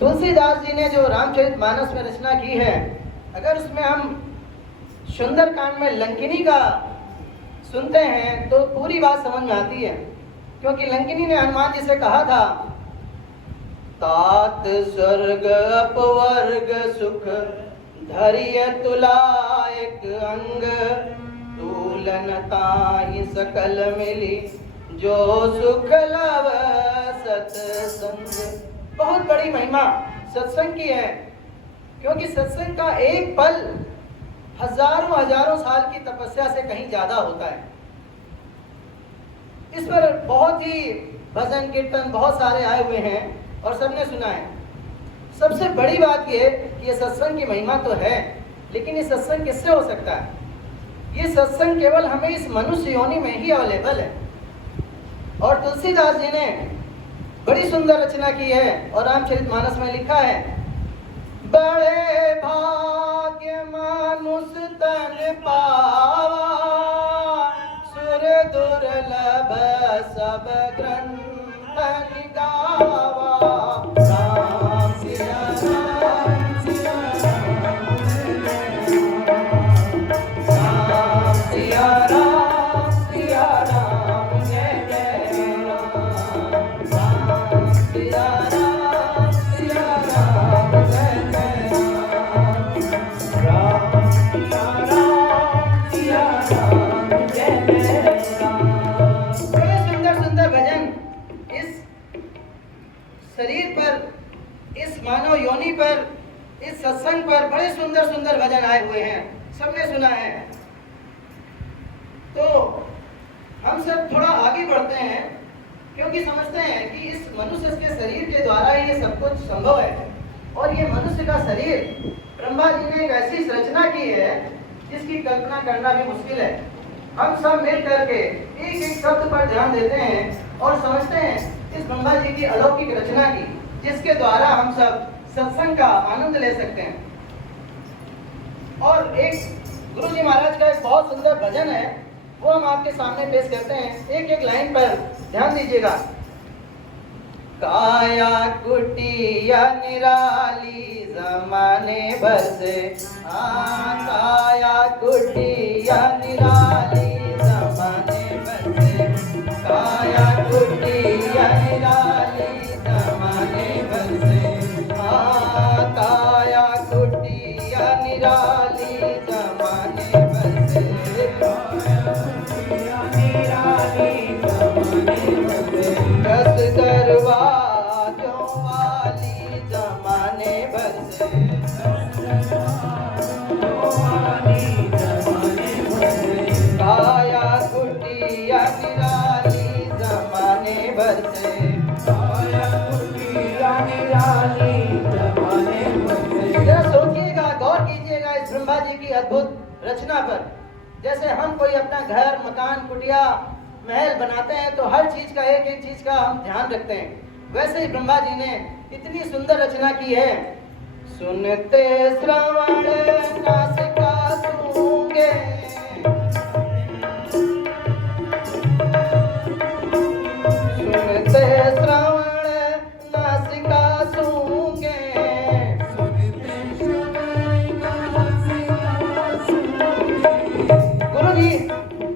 तुलसीदास जी ने जो रामचरितमानस में रचना की है, अगर उसमें हम सुंदरकांड में लंकिनी का सुनते हैं तो पूरी बात समझ में आती है। क्योंकि लंकिनी ने हनुमान जी से कहा था, तात स्वर्ग अपवर्ग सुख धैर्य तुला एक अंग, तूलन ताहि सकल मिली जो सुख लव सत्संग। बहुत बड़ी महिमा सत्संग की है, क्योंकि सत्संग का एक पल हजारों हजारों साल की तपस्या से कहीं ज्यादा होता है। इस पर बहुत ही भजन कीर्तन बहुत सारे आए हुए हैं और सबने सुना है। सबसे बड़ी बात यह कि ये सत्संग की महिमा तो है, लेकिन ये सत्संग किससे हो सकता है? ये सत्संग केवल हमें इस मनुष्य योनि में ही अवेलेबल है। और तुलसीदास जी ने बड़ी सुंदर रचना की है और रामचरितमानस में लिखा है, बड़े भाग्य मानुष तन पावा, सुर दुर्लभ सब ग्रंथ गावा। राम सिया राम सिया राम सिया राम सिया राम जय जय राम। राम सिया राम सिया राम जय जय राम। राम सिया राम जय जय राम। बड़े सुंदर सुंदर भजन इस शरीर पर, इस मानव योनि पर, इस सत्संग पर बड़े सुंदर सुंदर भजन आए हुए हैं, सबने सुना है। तो हम सब थोड़ा आगे बढ़ते हैं, क्योंकि समझते हैं कि इस मनुष्य के शरीर के द्वारा ही ये सब कुछ संभव है। और ये मनुष्य का शरीर ब्रह्मा जी ने एक ऐसी रचना की है जिसकी कल्पना करना भी मुश्किल है। हम सब मिल करके एक एक शब्द पर ध्यान देते हैं और समझते हैं इस ब्रह्मा जी की अलौकिक रचना की, जिसके द्वारा हम सब सत्संग का आनंद ले सकते हैं। और एक गुरु जी महाराज का एक बहुत सुंदर भजन है, वो हम आपके सामने पेश करते हैं। एक एक लाइन पर ध्यान दीजिएगा। काया कुटिया निराली जमाने भर से, काया कुटिया निराली जमाने भर से, काया कुटिया निराली जमाने भर से, काया कुटिया निराली जमाने भर से, काया निराली जमाने भर से, रस दरवाजों वाली जमाने भर से, काया कुटिया निराली जमाने भर से, काया कुटिया निराली जमाने भर से। जरा सोचिएगा, गौर कीजिएगा इस ब्रह्मा जी की अद्भुत रचना पर। जैसे हम कोई अपना घर, मकान, कुटिया, महल बनाते हैं तो हर चीज का, एक एक चीज का हम ध्यान रखते हैं, वैसे ही ब्रह्मा जी ने इतनी सुंदर रचना की है। सुनते श्रवण नासिका सूंगे, सुनते श्रवण नासिका सूंगे,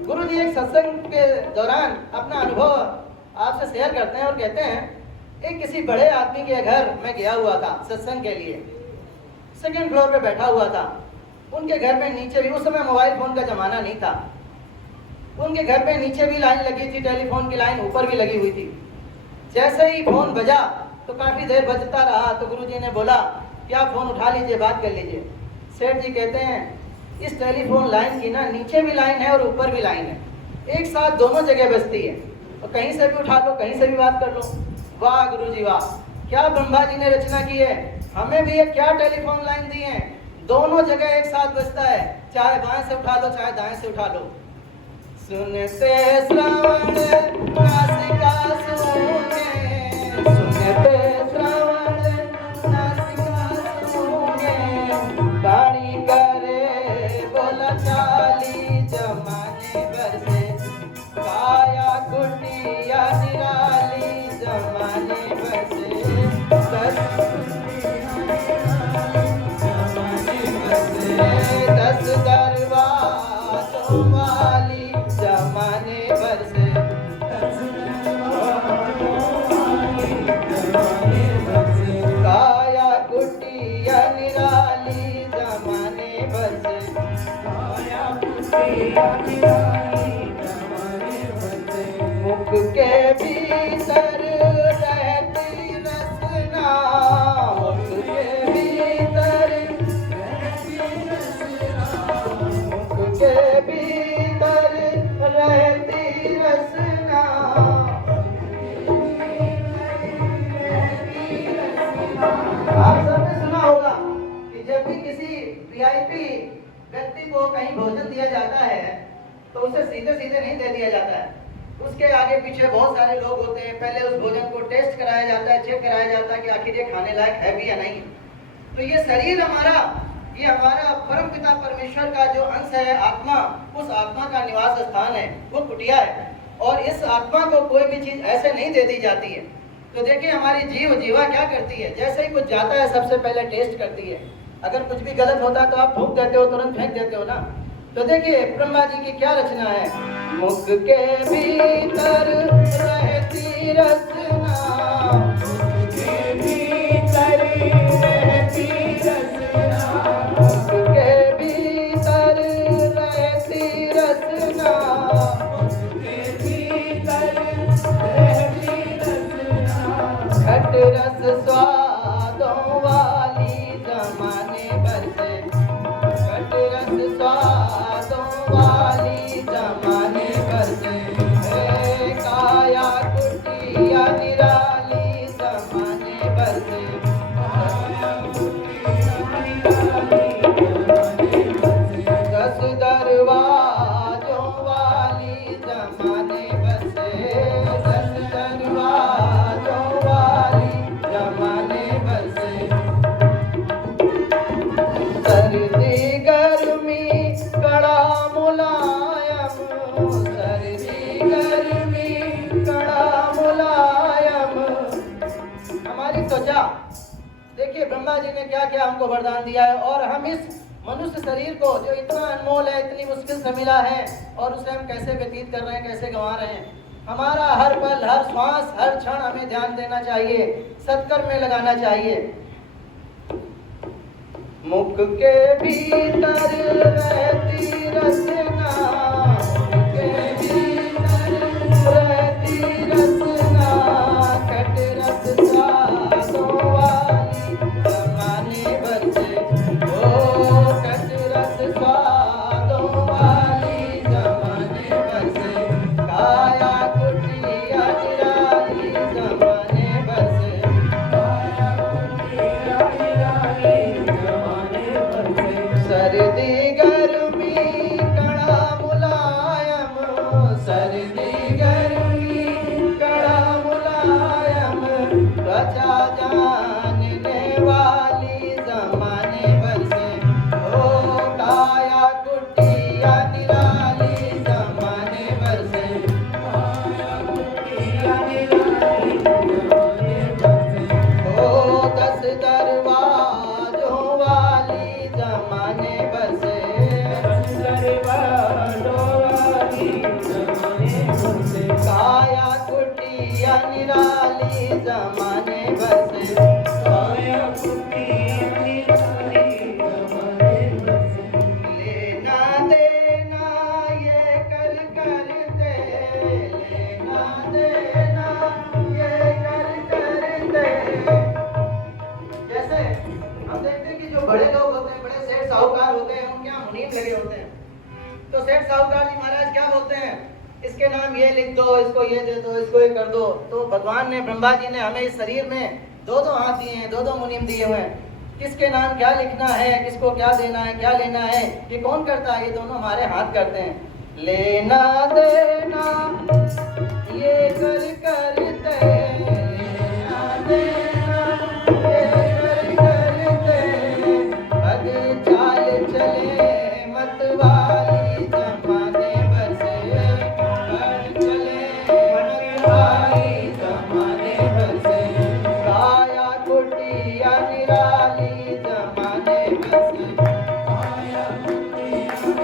गुरु जी एक सत्संग के दौरान अपना अनुभव आपसे शेयर करते हैं और कहते हैं, एक किसी बड़े आदमी के घर में गया हुआ था सत्संग के लिए। सेकंड फ्लोर पे बैठा हुआ था। उनके घर में नीचे भी, उस समय मोबाइल फोन का जमाना नहीं था, उनके घर पे नीचे भी लाइन लगी थी, टेलीफोन की लाइन ऊपर भी लगी हुई थी। जैसे ही फोन बजा तो काफी देर बजता रहा, तो गुरुजी ने बोला कि आप फोन उठा लीजिए, बात कर लीजिए। सेठ जी कहते हैं, इस टेलीफोन लाइन की ना नीचे भी लाइन है और ऊपर भी लाइन है, एक साथ दोनों जगह बजती है, और कहीं से भी उठा लो, कहीं से भी बात कर लो। वाह गुरुजी वाह, क्या ब्रह्मा जी ने रचना की है। हमें भी ये क्या टेलीफोन लाइन दी है, दोनों जगह एक साथ बजता है, चाहे बाएं से उठा लो चाहे दाएं से उठा लो। सुनते श्रवण नासिका सूंगे, सुनते श्रवण नासिका सूंगे, बाणी करे बोला चाली जमाने भर से, काया कुटिया निराली जमाने भर से, मुख के भीतर रहती रसना, मुख के भीतर मुख के भीतर रहती रसना। आप सबने सुना होगा कि जब भी किसी वीआईपी व्यक्ति को कहीं भोजन दिया जाता है तो उसे सीधे सीधे नहीं दे दिया जाता है, उसके आगे पीछे बहुत सारे लोग होते हैं। पहले उस भोजन को टेस्ट कराया जाता है, चेक कराया जाता है कि आखिर ये खाने लायक है भी या नहीं। तो ये शरीर हमारा, ये हमारा परम पिता परमेश्वर का जो अंश है, आत्मा, उस आत्मा का निवास स्थान है, वो कुटिया है। और इस आत्मा को कोई भी चीज ऐसे नहीं दे दी जाती है। तो देखिए हमारी जीवा क्या करती है, जैसे ही कुछ जाता है सबसे पहले टेस्ट करती है। अगर कुछ भी गलत होता है तो आप थूक देते हो, तुरंत फेंक देते हो ना। तो देखिए ब्रह्मा जी की क्या रचना है, मुख के भीतर रहती रचना, मुख के भीतर रहती रचना, मुख के भीतर रहती रचना, मुख के भीतर रहती रचना। घट रस स्वादों वाली जमाने भर से, घट रस स्वादों वाली जमाने भर से, काया कुटिया निराली जमाने भर से, दस दरवाजों वाली जमाने भर से, दस दरवाजों वाली जमाने भर से। सर्दी गर्मी कड़ा मुलायम, सर्दी गर्मी कड़ा मुलायम। हमारी त्वचा देखिए ब्रह्मा जी ने क्या क्या हमको वरदान दिया है, और हम इस मनुष्य शरीर को जो इतना अनमोल है, इतनी मुश्किल से मिला है, और उसे हम कैसे व्यतीत कर रहे हैं, कैसे गंवा रहे हैं। हमारा हर पल, हर श्वास, हर क्षण हमें ध्यान देना चाहिए, सत्कर्म में लगाना चाहिए। मुख के भीतर रहती रचना, मुख के भीतर रहती रचना, घट रस स्वादों वाली जमाने भर से, ओ घट रस स्वादों वाली जमाने भर से, काया कुटिया निराली जमाने भर से, काया कुटिया निराली जमाने भर से। सर्दी गर्मी कड़ा मुलायम, सर्दी गर्मी कड़ा मुलायम, त्वचा जानने वाली जमाने भर से, ओ काया कुटिया निराली जमाने भर से, काया कुटिया निराली जमाने भर से, ओ दस दरवाजों वाली जमाने भर से, दस दरवाजों वाली जमाने भर से, काया कुटिया निराली जमाने भर से, काया कुटिया निराली जमाने भर से। लेना देना ये कर करते, लेना देना ये कर करते। जैसे हम देखते हैं कि जो बड़े लोग होते हैं, बड़े सेठ साहूकार होते हैं, उनके यहाँ मुनीम लगे होते हैं। तो सेठ साहूकार जी महाराज क्या बोलते हैं, इसके नाम ये लिख दो, इसको ये दे दो, इसको ये कर दो। तो भगवान ने, ब्रह्मा जी ने हमें इस शरीर में दो दो हाथ दिए हैं, दो दो मुनीम दिए हुए हैं। किसके नाम क्या लिखना है, किसको क्या देना है, क्या लेना है, ये कौन करता है, ये दोनों हमारे हाथ करते हैं। लेना देना ये कर करते, लेना देना ये कर करते, पग चाल चले मत वाली जमाने भर से, पग चले मत वाली जमाने भर से, काया कुटिया निराली जमाने भर से, काया कुटिया निराली जमाने भर से,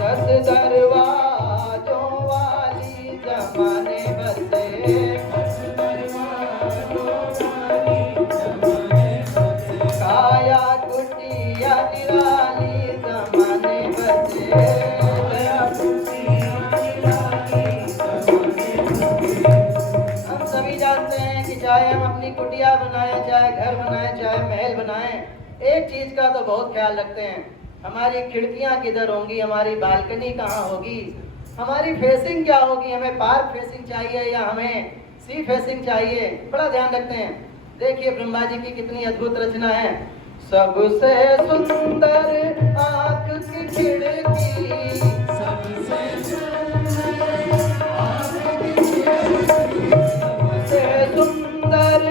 दस दरवाजों वाली जमाने भर से, दस दरवाजों वाली जमाने भर से, काया कुटिया निराली जमाने चाहे हम अपनी कुटिया बनाएं, चाहे घर बनाएं, चाहे महल बनाएं, एक चीज का तो बहुत ख्याल रखते हैं, हमारी खिड़कियां किधर होंगी, हमारी बालकनी कहाँ होगी, हमारी फेसिंग क्या होगी, हमें पार्क फेसिंग चाहिए या हमें सी फेसिंग चाहिए, बड़ा ध्यान रखते हैं। देखिए ब्रह्मा जी की कितनी अद्भुत रचना है। सबसे सुंदर आँख की खिड़की, सबसे सुंदर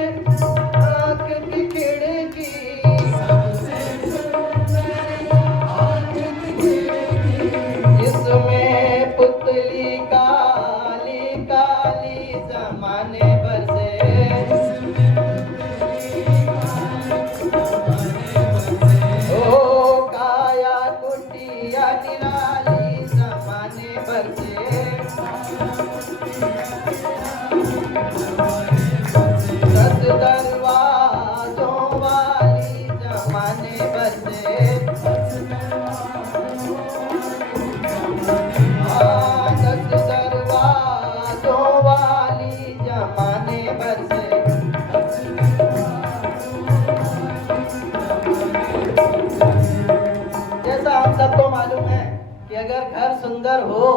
आँख की खिड़की, जिसमें पुतली काली काली जमाने भर से, ओ काया कुटिया निराली जमाने भर से, दस दरवाजों वाली जमाने भर से, दस दरवाजों वाली जमाने भर से। जैसा हम सबको मालूम है कि अगर घर सुंदर हो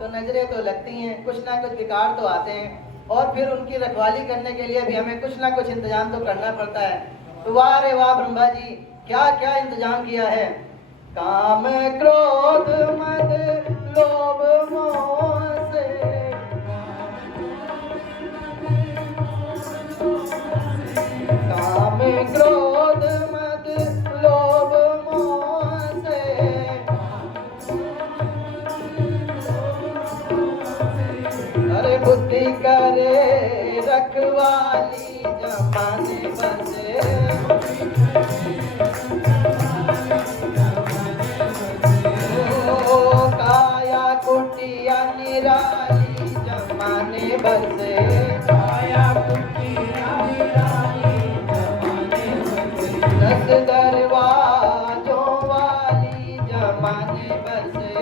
तो नजरें तो लगती हैं, कुछ ना कुछ विकार तो आते हैं, और फिर उनकी रखवाली करने के लिए भी हमें कुछ ना कुछ इंतजाम तो करना पड़ता है। तो वाह रे वाह ब्रह्मा जी, क्या क्या इंतजाम किया है। काम क्रोध मद लोभ मोह से, काम क्रोध मद लोभ मोह से, अरे बुद्धि करे रखवाली जमाने भर से, ओ काया कुटिया निराली जमाने भर से, काया कुटिया निराली जमाने भर से, दस दरवाजों वाली जमाने भर से,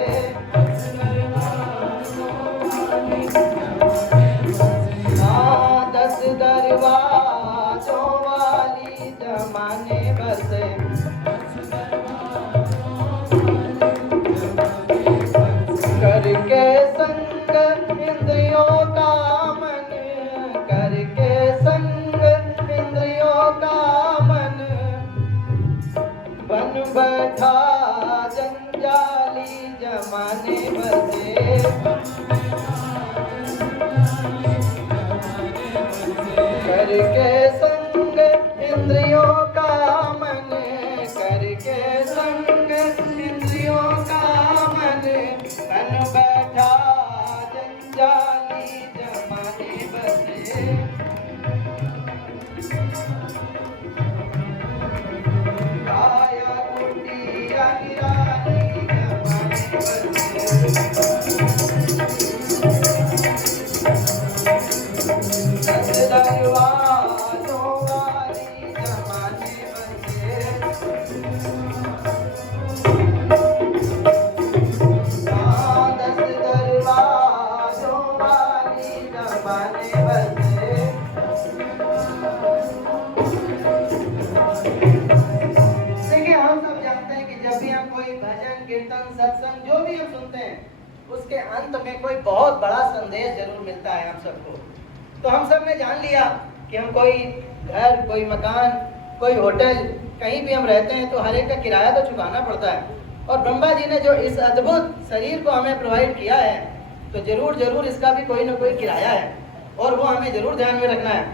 दस दरवाजों वाली जमाने भर से, करके संग इंद्रियों का मन, करके संग इंद्रियों का मन, बन बैठा जंजाली जमाने भर से, करके संग इंद्रियों का मन, करके संग इंद्रियों का मन, बन बैठा जंजाली जमाने भर से, काया कुटिया निराली जमाने भर से, दस दरवाजों वाली जमाने भर से, दस दरवाजों वाली जमाने भर से। देखिए हम सब जानते हैं कि जब भी हम कोई भजन कीर्तन सत्संग जो भी हम सुनते हैं, उसके अंत में कोई बहुत बड़ा संदेश जरूर मिलता है हम सबको। तो हम सब ने जान लिया कि हम कोई घर, कोई मकान, कोई होटल, कहीं भी हम रहते हैं तो हर एक का किराया तो चुकाना पड़ता है। और ब्रह्मा जी ने जो इस अद्भुत शरीर को हमें प्रोवाइड किया है, तो जरूर जरूर इसका भी कोई ना कोई किराया है, और वो हमें जरूर ध्यान में रखना है।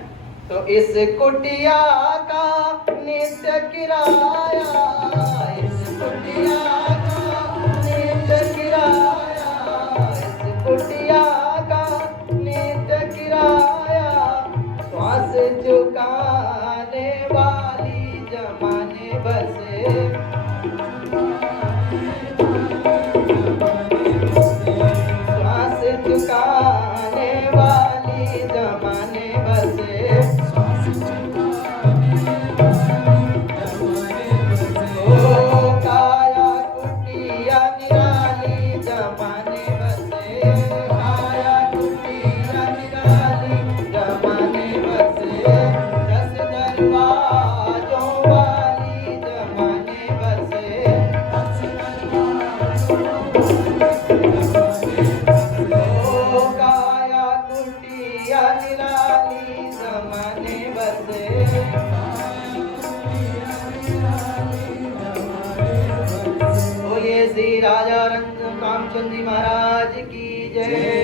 तो इस कुटिया का नित्य किराया, इस कुटिया का नित्य किराया, इस कुटिया का नित्य किराया, श्वास चुकाने वाली जमाने भर से, श्वास चुकाने वाली जमाने भर से, ओ काया दुनिया निराली जमाने बसे। बोलिए श्री राजा रामचंद्र जी महाराज की जय।